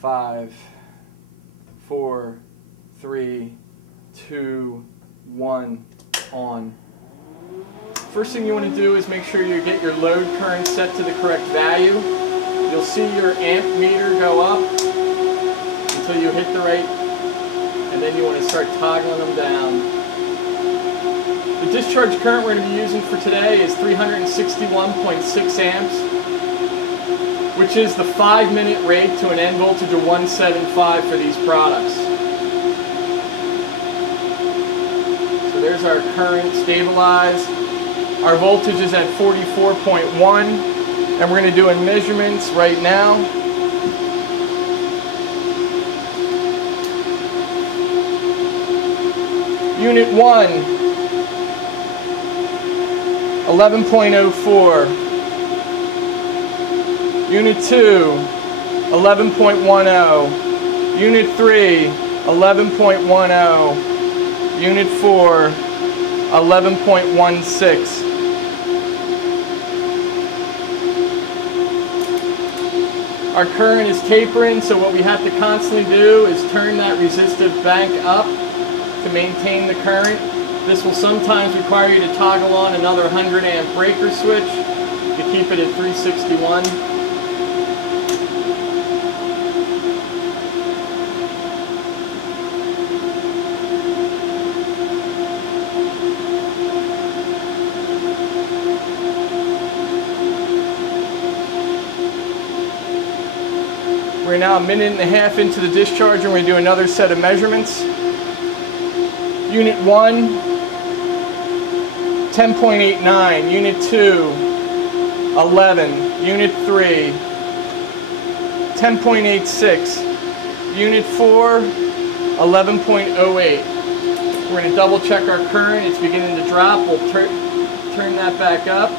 5, 4, 3, 2, 1, on. First thing you want to do is make sure you get your load current set to the correct value. You'll see your amp meter go up until you hit the right, and then you want to start toggling them down. The discharge current we're going to be using for today is 361.6 amps, which is the 5-minute rate to an end voltage of 175 for these products. So there's our current stabilized. Our voltage is at 44.1, and we're going to do measurements right now. Unit 1, 11.04. Unit 2, 11.10. Unit 3, 11.10. Unit 4, 11.16. Our current is tapering, so what we have to constantly do is turn that resistive bank up to maintain the current. This will sometimes require you to toggle on another 100 amp breaker switch to keep it at 361. We're now a minute and a half into the discharge, and we're going to do another set of measurements. Unit 1, 10.89. Unit 2, 11. Unit 3, 10.86. Unit 4, 11.08. We're going to double check our current. It's beginning to drop. We'll turn that back up.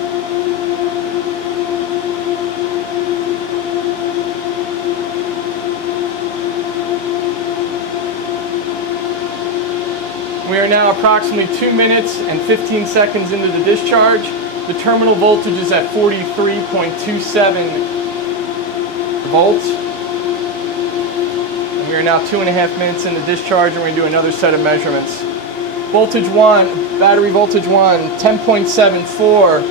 We are now approximately 2 minutes and 15 seconds into the discharge. The terminal voltage is at 43.27 volts. And we are now 2.5 minutes into discharge, and we're going to do another set of measurements. Voltage 1, battery voltage 1, 10.74.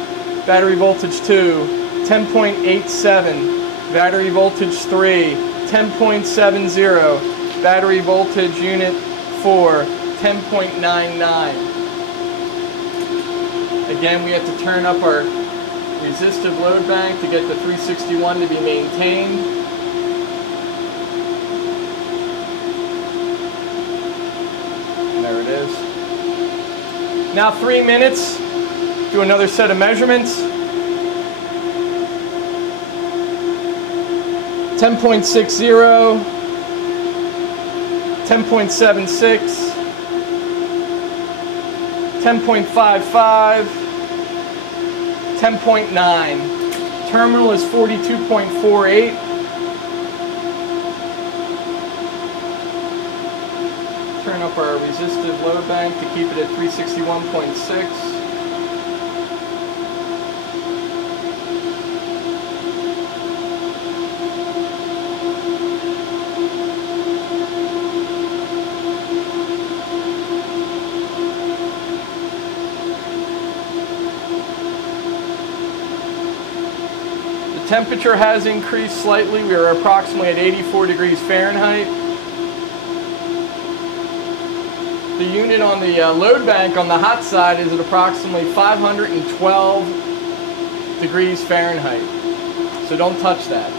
Battery voltage 2, 10.87. Battery voltage 3, 10.70. Battery voltage unit 4, 10.99. Again, we have to turn up our resistive load bank to get the 361 to be maintained. And there it is. Now 3 minutes. Do another set of measurements. 10.60, 10.76. 10.55, 10.9. Terminal is 42.48. Turn up our resistive load bank to keep it at 361.6. Temperature has increased slightly. We are approximately at 84 degrees Fahrenheit. The unit on the load bank on the hot side is at approximately 512 degrees Fahrenheit. So don't touch that.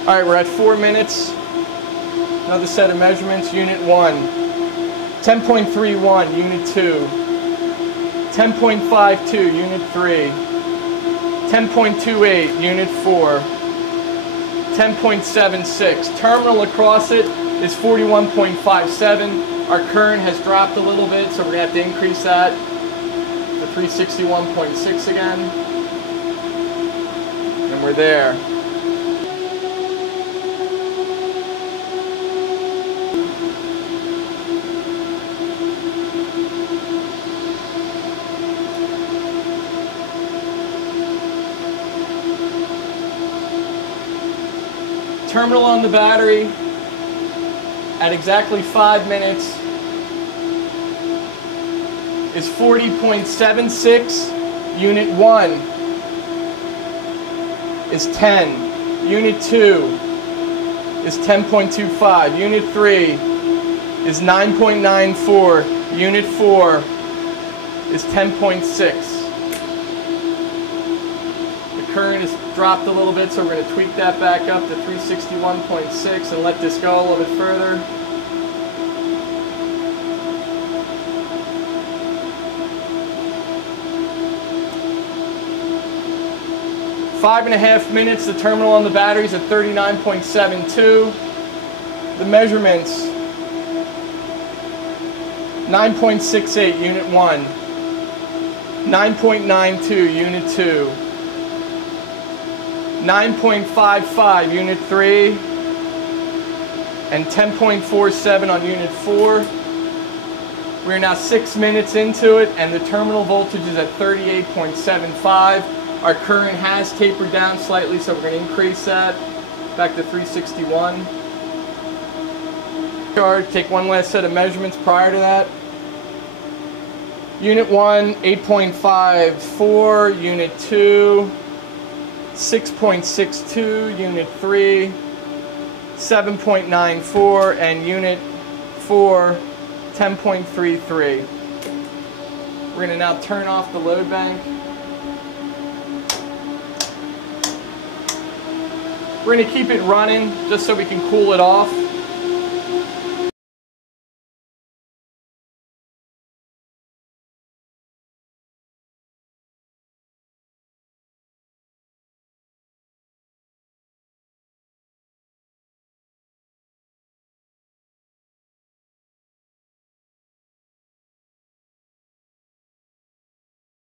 All right, we're at 4 minutes. Another set of measurements. Unit 1, 10.31. Unit 2, 10.52. Unit 3. 10.28, Unit 4, 10.76. Terminal across it is 41.57. Our current has dropped a little bit, so we're going to have to increase that to 361.6 again. And we're there. Terminal on the battery at exactly 5 minutes is 40.76. Unit 1 is 10. Unit 2 is 10.25. Unit 3 is 9.94. Unit 4 is 10.6. The current is dropped a little bit, so we're going to tweak that back up to 361.6 and let this go a little bit further. Five and a half minutes, the terminal on the battery is at 39.72. The measurements, 9.68, Unit 1, 9.92, Unit 2, 9.55, Unit 3, and 10.47 on Unit 4. We're now 6 minutes into it, and the terminal voltage is at 38.75. Our current has tapered down slightly, so we're going to increase that back to 361. Take one last set of measurements prior to that. Unit 1, 8.54. Unit 2, 6.62. Unit 3, 7.94. And Unit 4, 10.33. We're going to now turn off the load bank. We're going to keep it running just so we can cool it off.